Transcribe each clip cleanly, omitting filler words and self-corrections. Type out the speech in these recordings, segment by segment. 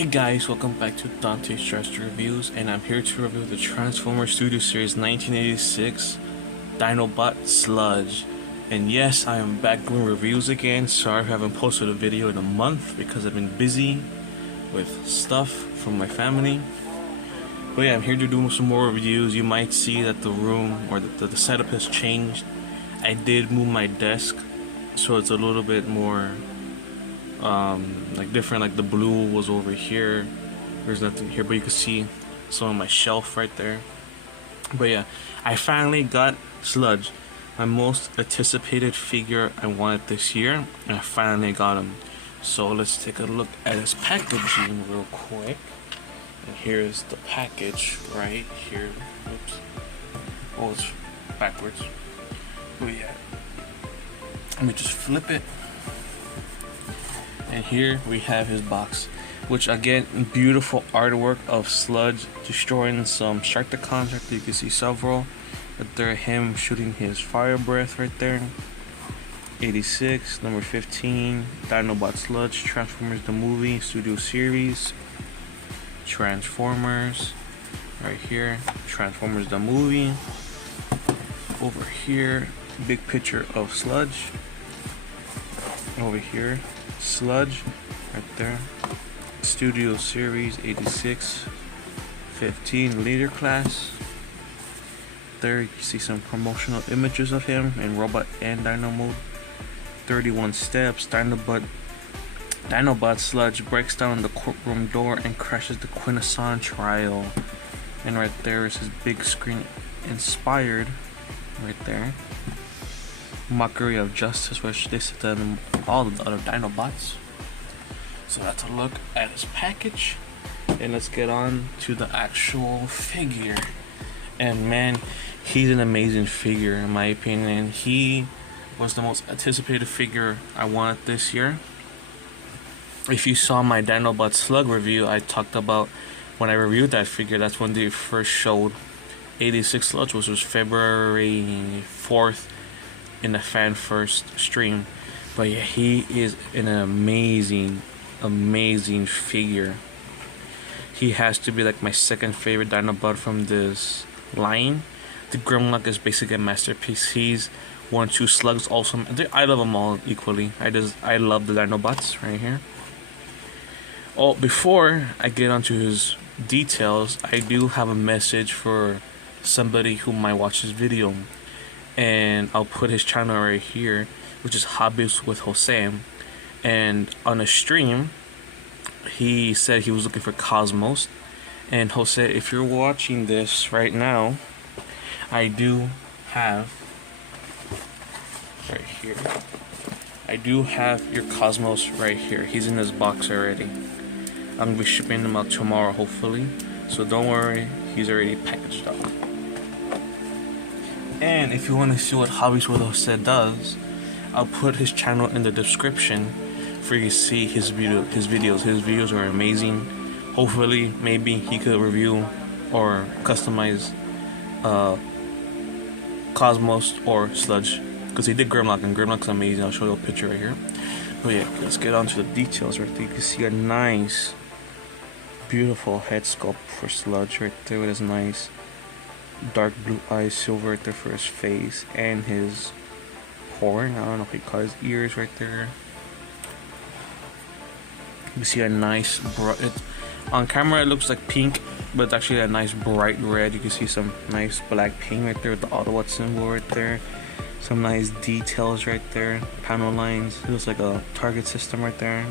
Hey guys, welcome back to Dante's Stress Reviews, and I'm here to review the Transformers Studio Series 1986 Dinobot Sludge. And yes, I am back doing reviews again. Sorry I haven't posted a video in a month because I've been busy with stuff from my family. But yeah, I'm here to do some more reviews. You might see that the room or the setup has changed. I did move my desk so it's a little bit more like different. Like the blue was over here, there's nothing here, but you can see some of my shelf right there. But yeah, I finally got Sludge, my most anticipated figure I wanted this year, and I finally got him. So let's take a look at his packaging real quick. And here's the package right here. Oops. Oh, it's backwards. Oh yeah. Let me just flip it. And here we have his box, which again, beautiful artwork of Sludge destroying some Sharkticons right there. You can see several. Right there, him shooting his fire breath right there. 86, number 15, Dinobot Sludge, Transformers the movie, Studio Series. Transformers, right here, Transformers the movie. Over here, big picture of Sludge. Over here, Sludge right there. Studio Series 86 15 leader class. There you can see some promotional images of him in robot and dino mode. 31 steps. Dinobot Sludge breaks down the courtroom door and crashes the Quintesson trial. And right there is his big screen inspired right there. Mockery of justice, which they said that in all the other Dinobots. So that's a look at his package, and let's get on to the actual figure. And man, he's an amazing figure in my opinion. He was the most anticipated figure I wanted this year. If you saw my Dinobot Slug review, I talked about when I reviewed that figure, that's when they first showed 86 Sludge, which was February 4th in the fan first stream. But yeah, he is an amazing figure. He has to be like my second favorite Dinobot from this line. The Grimlock is basically a masterpiece. He's 1, 2 Slugs also. I love them all equally. I love the Dinobots right here. Oh, before I get onto his details, I do have a message for somebody who might watch this video. And I'll put his channel right here, which is Hobbies with Jose. And on a stream, he said he was looking for Cosmos. And Jose, if you're watching this right now, I do have right here. I do have your Cosmos right here. He's in this box already. I'm gonna be shipping him out tomorrow, hopefully. So don't worry, he's already packaged up. And if you want to see what Hobbies with Jose does, I'll put his channel in the description for you to see his videos. His videos are amazing. Hopefully, maybe he could review or customize Cosmos or Sludge, because he did Grimlock, and Grimlock's amazing. I'll show you a picture right here. But yeah, let's get on to the details right there. You can see a nice, beautiful head sculpt for Sludge right there with his nice dark blue eyes, silver right there for his face and his horn. I don't know if he call his ears right there. You see a nice on camera it looks like pink, but it's actually a nice bright red. You can see some nice black paint right there with the Autobot symbol right there. Some nice details right there, panel lines. It looks like a target system right there.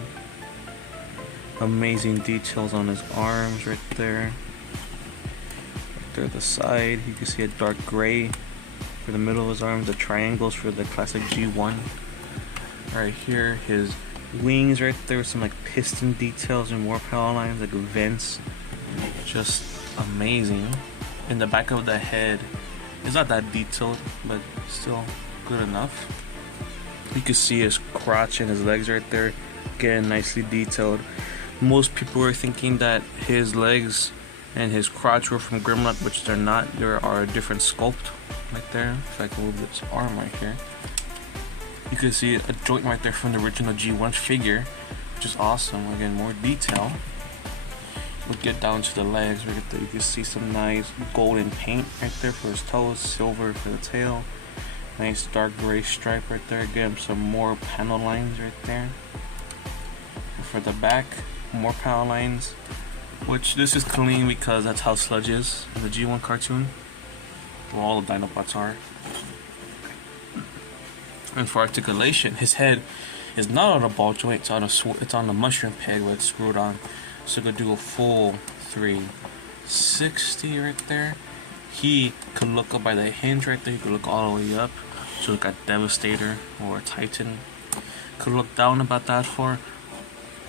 Amazing details on his arms right there. The side, you can see a dark gray for the middle of his arms, the triangles for the classic G1. Right here, his wings right there with some like piston details and more power lines, like vents. Just amazing. In the back of the head, it's not that detailed, but still good enough. You can see his crotch and his legs right there, getting nicely detailed. Most people were thinking that his legs and his crotch were from Grimlock, which they're not. There are a different sculpt right there. If I can move this arm right here, you can see a joint right there from the original G1 figure, which is awesome. Again, more detail. we'll get down to the legs. You can see some nice golden paint right there for his toes, silver for the tail. Nice dark gray stripe right there. Again, some more panel lines right there. And for the back, more panel lines. Which this is clean because that's how Sludge is in the G1 cartoon. Where all the Dinobots are. And for articulation, his head is not on a ball joint, it's on a mushroom peg where it's screwed on. So you could do a full 360 right there. He could look up by the hinge right there, he could look all the way up. So look at Devastator or Titan. Could look down about that far.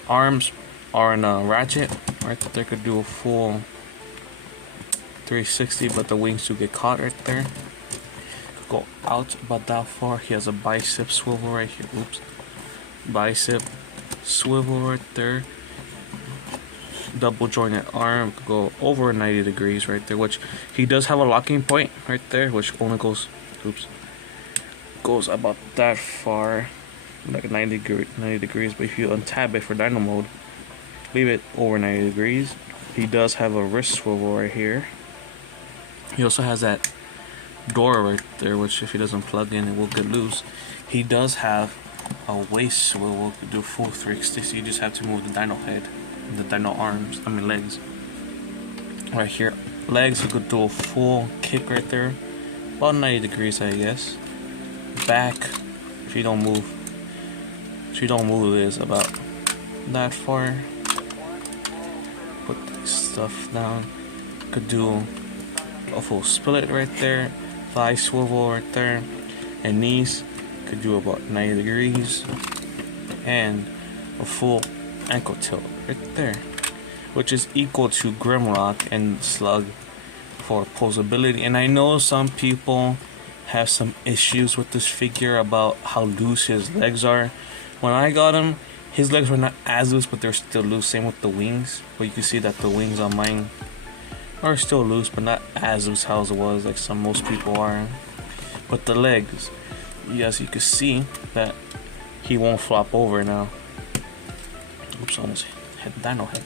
Arms are in a ratchet right there, could do a full 360, but the wings do get caught right there. Could go out about that far. He has a bicep swivel right here. Oops. Bicep swivel right there. Double jointed arm, could go over 90 degrees right there, which he does have a locking point right there, which only goes about that far, like 90 degrees. But if you untap it for Dino mode, leave it over 90 degrees. He does have a wrist swivel right here. He also has that door right there, which if he doesn't plug in, it will get loose. He does have a waist swivel, could do full 360, so you just have to move the Dino head, the Dino arms, legs. Right here, legs, you could do a full kick right there, about 90 degrees, I guess. Back, if you don't move, it is about that far. Put this stuff down. Could do a full split right there, thigh swivel right there, and knees could do about 90 degrees, and a full ankle tilt right there, which is equal to Grimlock and Slug for posability. And I know some people have some issues with this figure about how loose his legs are. When I got him, his legs were not as loose, but they're still loose. Same with the wings, but you can see that the wings on mine are still loose, but not as loose how it was like most people are. But the legs, yes, you can see that he won't flop over now. Oops, almost hit the Dino head.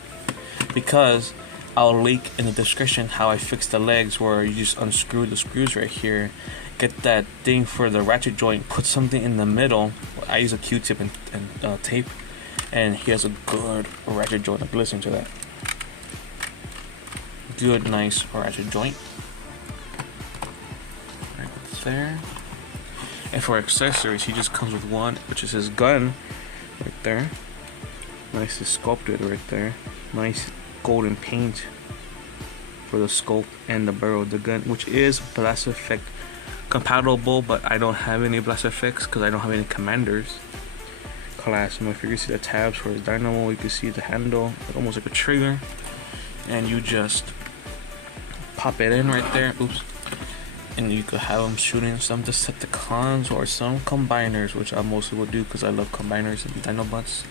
Because I'll link in the description how I fix the legs, where you just unscrew the screws right here, get that thing for the ratchet joint, put something in the middle. I use a Q-tip and tape, and he has a good ratchet joint. Like, listen to that. Good, nice ratchet joint. Right there. And for accessories, he just comes with one, which is his gun right there. Nicely sculpted right there. Nice golden paint for the scope and the barrel of the gun, which is blast effect compatible, but I don't have any blast effects because I don't have any commanders class. If you can see the tabs for his dynamo, you can see the handle, almost like a trigger, and you just pop it in right there. Oops. And you could have them shooting some Decepticons or some combiners, which I mostly would do because I love combiners and Dinobots.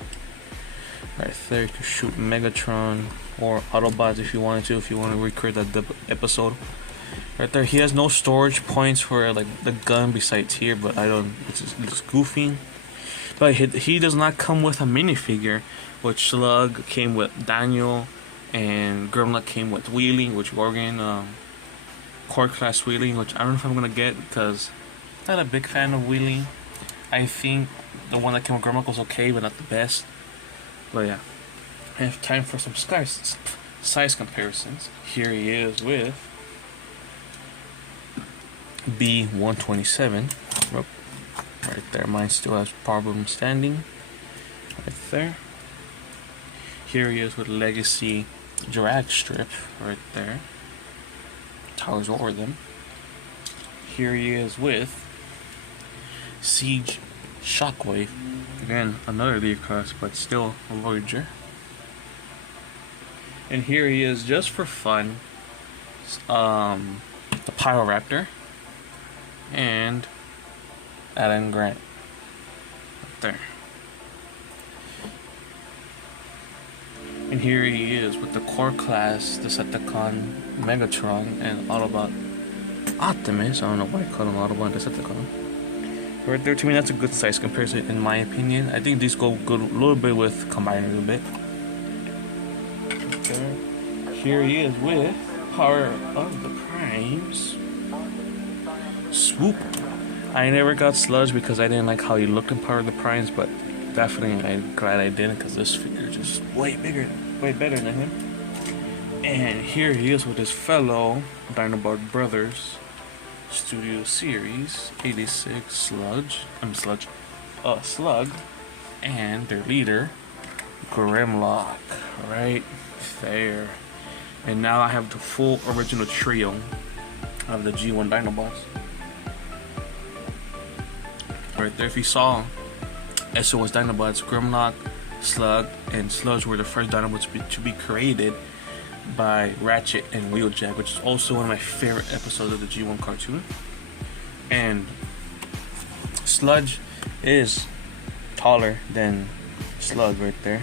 Right there, you can shoot Megatron or Autobots if you wanted to, if you want to record that episode. Right there, he has no storage points for like the gun besides here, but I don't. It's goofy. But he does not come with a minifigure, which Slug came with Daniel, and Grimlock came with Wheeling, which Morgan. Core class Wheeling, which I don't know if I'm gonna get because I'm not a big fan of Wheeling. I think the one that came with Grimlock was okay, but not the best. But yeah, I have time for some size comparisons. Here he is with B127. Right there, mine still has problem standing. Right there. Here he is with Legacy Drag Strip. Right there. Towers over them. Here he is with Siege Shockwave. Again, another lead class, but still a larger. And here he is, just for fun, the Pyroraptor and Alan Grant. Right there. And here he is with the core class Decepticon, Megatron, and Autobot Optimus. I don't know why I call him Autobot and Decepticon. Right there, to me, that's a good size comparison in my opinion. I think these go good a little bit with Combiner a little bit. Right there. here he is with Power of the Primes. Swoop. I never got Sludge because I didn't like how he looked in Power of the Primes, but definitely I'm glad I didn't because this figure is just way better than him. And here he is with his fellow Dinobot brothers. Studio Series 86 Sludge, Slug, and their leader, Grimlock, right there. And now I have the full original trio of the G1 Dinobots. Right there, if you saw SOS Dinobots, Grimlock, Slug, and Sludge were the first Dinobots to be created by Ratchet and Wheeljack, which is also one of my favorite episodes of the G1 cartoon. And Sludge is taller than Slug right there,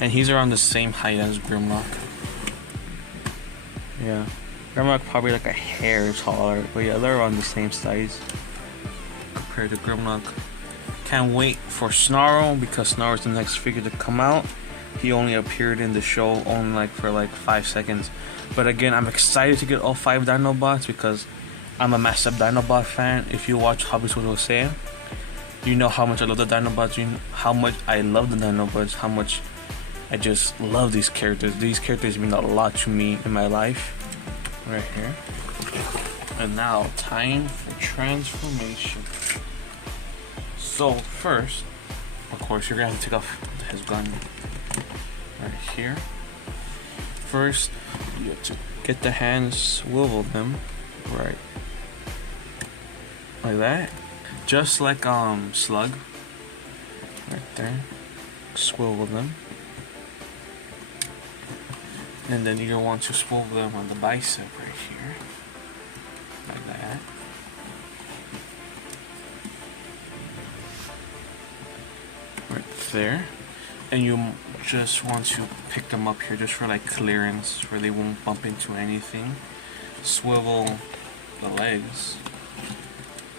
and he's around the same height as Grimlock. Yeah, Grimlock probably like a hair taller, but yeah, they're around the same size compared to Grimlock. Can't wait for Snarl because Snarl is the next figure to come out. He only appeared in the show only for 5 seconds, but again, I'm excited to get all 5 Dinobots because I'm a massive Dinobot fan. If you watch Hobbies with Jose, you know how much I love the Dinobots, you know how much I love the Dinobots, how much I just love these characters. These characters mean a lot to me in my life. Right here. And now, time for transformation. So first, of course, you're gonna have to take off his gun. Right here. First, you have to get the hands, swivel them, right, like that, just like Slug. Right there, swivel them, and then you're gonna want to swivel them on the bicep right here, like that. Right there. And you just want to pick them up here just for clearance, where they won't bump into anything. Swivel the legs,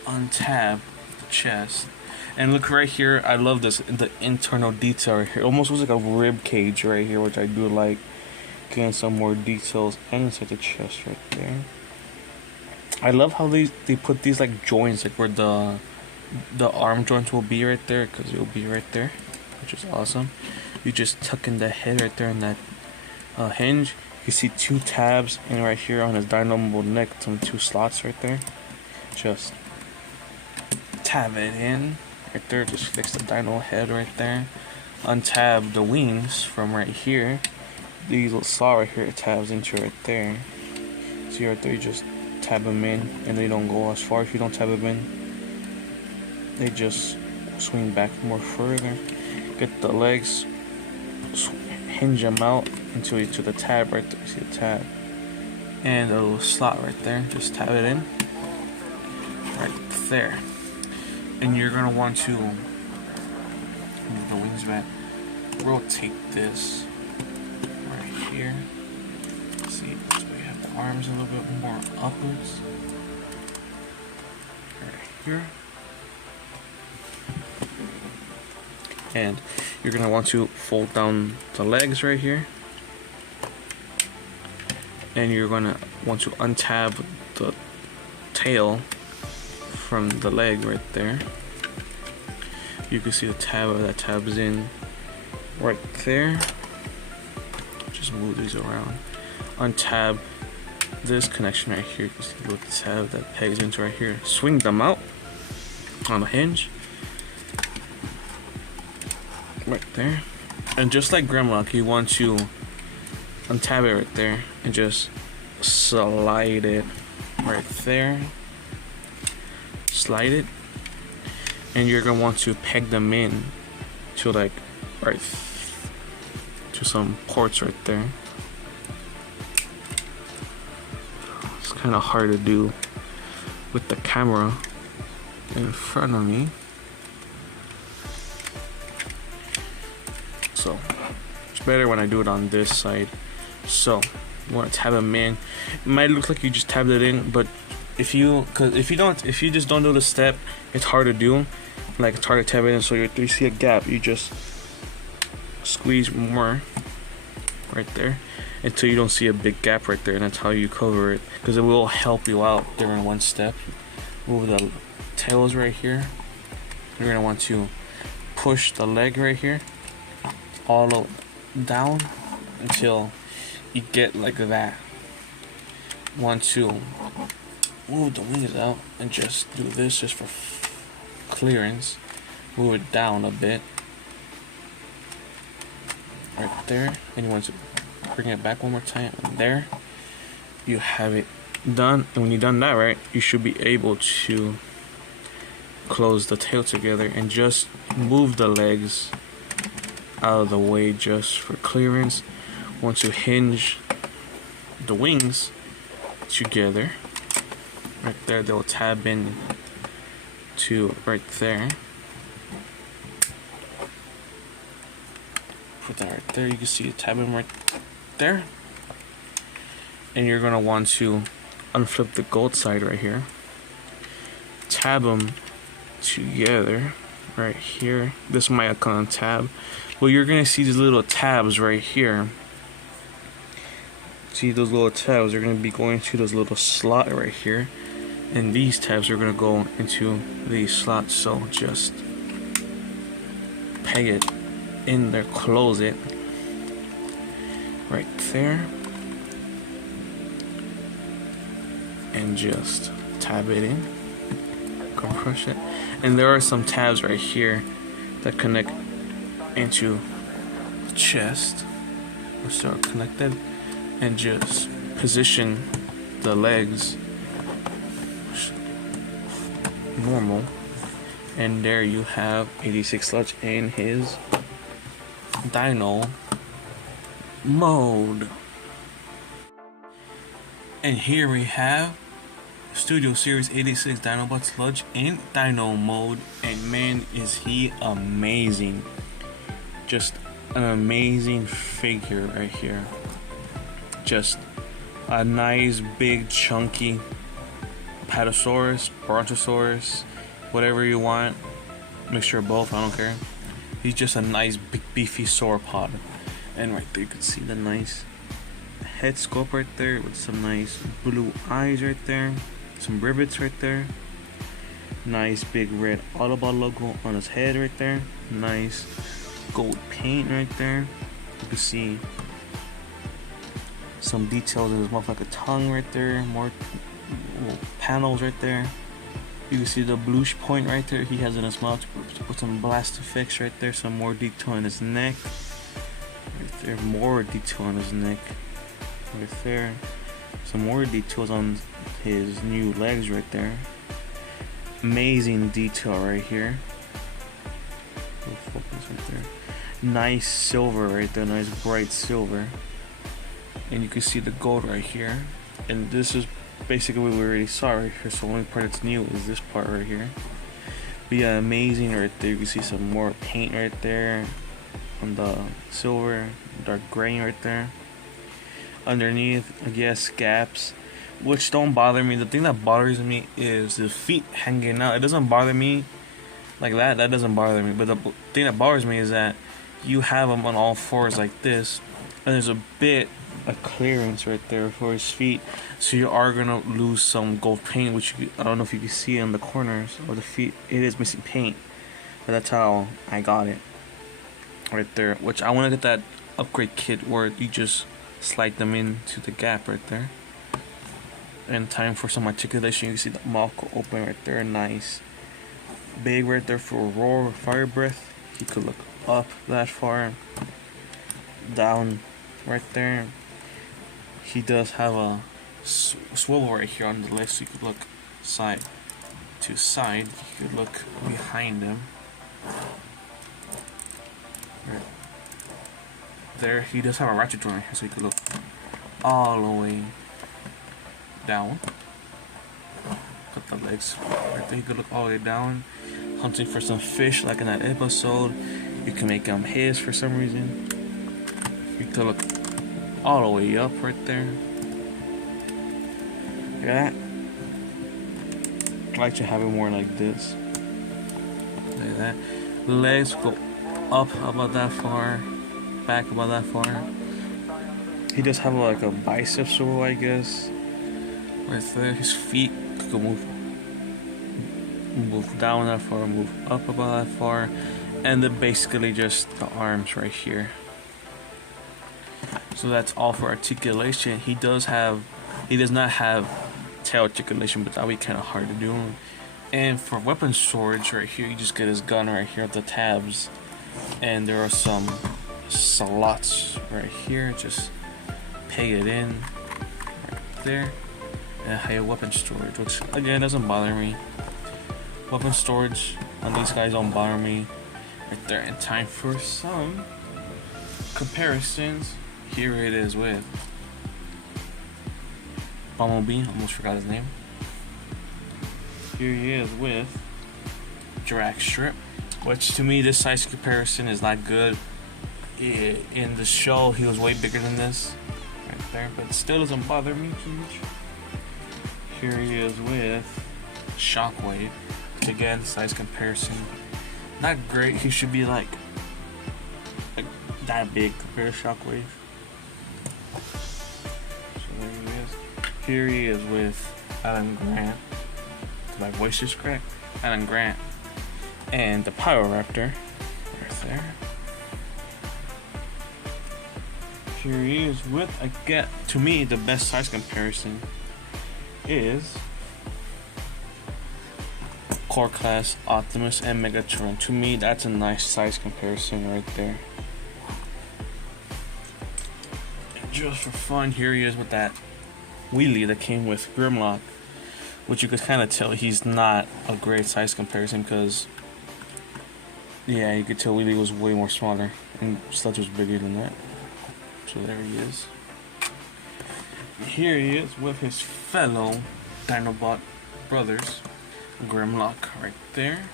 untab the chest, and look right here. I love this, the internal detail right here. It almost looks like a rib cage right here, which I do like. Getting some more details inside the chest right there. I love how they put these joints where the arm joints will be right there, because it will be right there, which is awesome. You just tuck in the head right there in that hinge. You see 2 tabs, and right here on his Dino neck, some 2 slots right there. Just tab it in right there. Just fix the Dino head right there. Untab the wings from right here. These little saw right here, it tabs into right there. See right there, you just tab them in, and they don't go as far if you don't tab them in. They just swing back more further. Get the legs, hinge them out into the tab right there. See the tab, and a little slot right there. Just tab it in right there, and you're gonna want to move the wings back. Rotate this right here. See, so we have the arms a little bit more upwards. Right here. And you're going to want to fold down the legs right here. And you're going to want to untab the tail from the leg right there. You can see the tab that tabs in right there. Just move these around. Untab this connection right here. You can see the little tab that pegs into right here. Swing them out on the hinge. Right there. And just like Grimlock, you want to untab it right there and just slide it right there. Slide it. And you're going to want to peg them in to right to some ports right there. It's kind of hard to do with the camera in front of me. So it's better when I do it on this side. So you want to tab them in. It might look like you just tabbed it in, but if you just don't do the step, it's hard to do. It's hard to tab it in. So you see a gap, you just squeeze more right there until you don't see a big gap right there, and that's how you cover it, because it will help you out during one step. Move the tails right here. You're gonna want to push the leg right here all down until you get like that. Want to move the wings out and just do this just for clearance. Move it down a bit right there, and you want to bring it back one more time. There you have it done. And when you've done that right, you should be able to close the tail together and just move the legs out of the way just for clearance. Once you hinge the wings together right there, they'll tab in to right there. Put that right there. You can see it tabbing right there. And you're gonna want to unflip the gold side right here. Tab them together right here. This might come on tab. Well, you're gonna see these little tabs right here. See those little tabs? They're gonna be going to this little slot right here, and these tabs are gonna go into these slots. So just peg it in there, close it right there, and just tab it in, compress it. And there are some tabs right here that connect into the chest, which are connected, and just position the legs normal. And there you have 86 Sludge in his Dino mode. And here we have Studio Series 86 Dinobots Sludge in Dino mode, and man, is he amazing. Just an amazing figure right here. Just a nice big chunky Patasaurus, Brontosaurus, whatever you want, mixture of both, I don't care. He's just a nice big beefy sauropod. And right there you can see the nice head sculpt right there with some nice blue eyes right there, some rivets right there, nice big red Autobot logo on his head right there, nice gold paint right there. You can see some details in his mouth like a tongue right there, more little panels right there. You can see the bluish point right there he has in his mouth with some blast effects right there, some more detail in his neck right there, more detail on his neck right there, some more details on his new legs right there, amazing detail right here, focus right there, nice silver right there, nice bright silver, and you can see the gold right here. And this is basically what we already saw right here, so the only part that's new is this part right here. But yeah, amazing right there. You can see some more paint right there on the silver, dark gray right there. Underneath, I guess, gaps, which don't bother me. The thing that bothers me is the feet hanging out. It doesn't bother me like that. That doesn't bother me. But the thing that bothers me is that you have him on all fours like this, and there's a bit of clearance right there for his feet, so you are gonna lose some gold paint, which I don't know if you can see on the corners of the feet. It is missing paint, but that's how I got it right there. Which I want to get that upgrade kit where you just slide them into the gap right there. And time for some articulation. You can see the mouth go open right there, nice big right there for a roar or fire breath. He could look up that far, down right there. He does have a swivel right here on the left, so you could look side to side. You could look behind him. Right there, he does have a ratchet joint here, so you could look all the way down. Cut the legs right there. You could look all the way down, hunting for some fish like in that episode. You can make him his for some reason. You could look all the way up right there. Look at that. I like to have it more like this. Look at that. Legs go up about that far, back about that far. He does have like a bicep swirl, I guess. Right there, his feet could move down that far, move up about that far, and then basically just the arms right here. So that's all for articulation. He does not have tail articulation, but that would be kind of hard to do. And for weapon storage right here, you just get his gun right here at the tabs, and there are some slots right here. Just peg it in right there, and I have weapon storage, which again doesn't bother me. Weapon storage on these guys don't bother me right there. And time for some comparisons. Here it is with Bumblebee, almost forgot his name. Here he is with Dragstrip, which to me this size comparison is not good. In the show he was way bigger than this right there, but still doesn't bother me too much. Here he is with Shockwave, which again size comparison not great. He should be like that big compared to Shockwave. So there he is. Here he is with Alan Grant. My voice is correct. Alan Grant. And the Pyroraptor right there. Here he is with, again, to me, the best size comparison is Core Class, Optimus, and Megatron. To me, that's a nice size comparison right there. And just for fun, here he is with that wheelie that came with Grimlock, which you could kind of tell he's not a great size comparison because, yeah, you could tell Wheelie was way more smaller and Sludge was bigger than that. So there he is. Here he is with his fellow Dinobot brothers, Grimlock right there.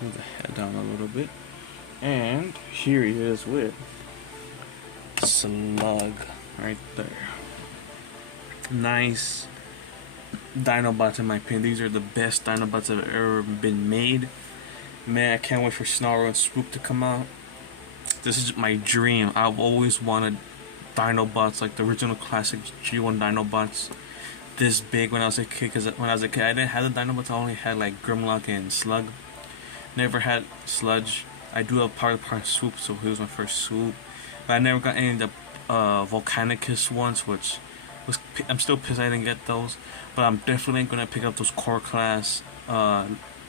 Move the head down a little bit. And here he is with Slug right there. Nice Dinobots in my opinion. These are the best Dinobots that have ever been made. Man, I can't wait for Snarl and Swoop to come out. This is my dream. I've always wanted Dinobots, like the original classic G1 Dinobots, this big when I was a kid. Because when I was a kid, I didn't have the Dinobots. I only had like Grimlock and Slug. Never had Sludge. I do have part of Swoop, so he was my first Swoop. But I never got any of the Volcanicus ones, which was I'm still pissed I didn't get those. But I'm definitely gonna pick up those Core Class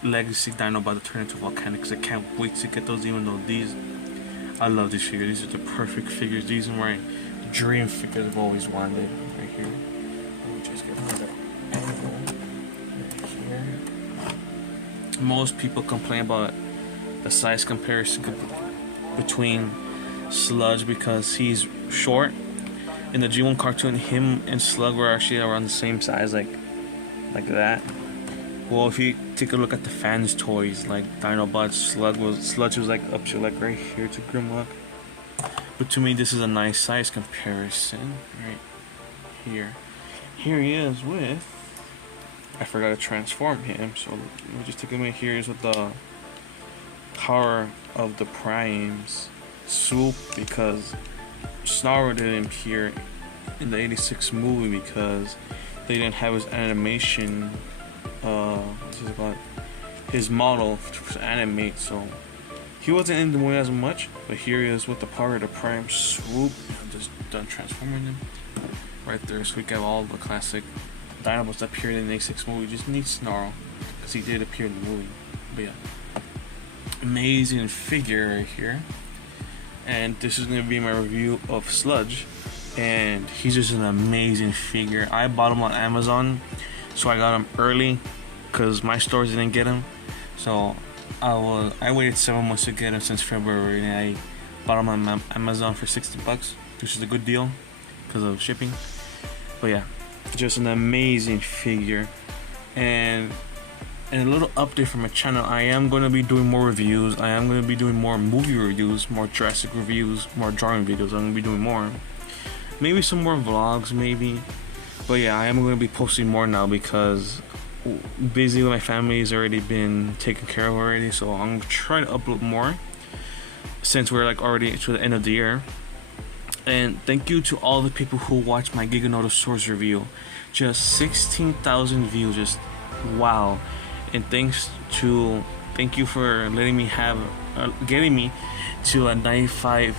Legacy Dinobots to turn into Volcanicus. I can't wait to get those, even though I love these figures. These are the perfect figures. These are my dream figures I've always wanted right here. Let me just get another angle right here. Most people complain about the size comparison between Sludge because he's short. In the G1 cartoon, him and Slug were actually around the same size, like that. Well, if you take a look at the fans' toys, like Dinobots, Sludge was like up to like right here to Grimlock. But to me, this is a nice size comparison right here. Here he is with. I forgot to transform him, so let me just take him in. Here he is with the Power of the Primes Swoop, because Snarl didn't appear in the '86 movie because they didn't have his animation. His model to animate, so he wasn't in the movie as much. But here he is with the Power of the Prime Swoop. I'm just done transforming him right there, so we got all the classic Dinobots that appeared in the '86 movie. Just need Snarl because he did appear in the movie. But yeah, amazing figure right here. And this is gonna be my review of Sludge, and he's just an amazing figure. I bought him on Amazon, so I got him early because my stores didn't get him. So I waited 7 months to get him since February, and I bought him on Amazon for $60, which is a good deal because of shipping. But yeah, just an amazing figure. And a little update from my channel, I am going to be doing more reviews. I am going to be doing more movie reviews, more Jurassic reviews, more drawing videos. I'm going to be doing more. Maybe some more vlogs, maybe. But yeah, I am going to be posting more now because busy with my family has already been taken care of already. So I'm trying to upload more since we're like already to the end of the year. And thank you to all the people who watched my Giganotosaurus review. Just 16,000 views, just wow. And thank you for letting me have, getting me to 95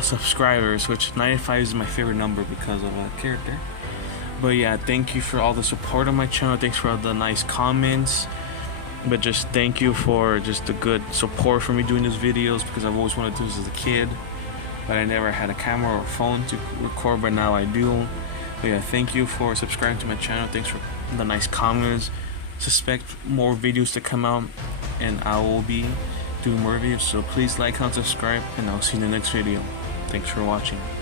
subscribers, which 95 is my favorite number because of a character. But yeah, thank you for all the support on my channel. Thanks for all the nice comments. But just thank you for just the good support for me doing these videos, because I've always wanted to do this as a kid, but I never had a camera or a phone to record, but now I do. But yeah, thank you for subscribing to my channel. Thanks for the nice comments. Suspect more videos to come out, and I will be doing more videos. So please like, comment, subscribe, and I'll see you in the next video. Thanks for watching.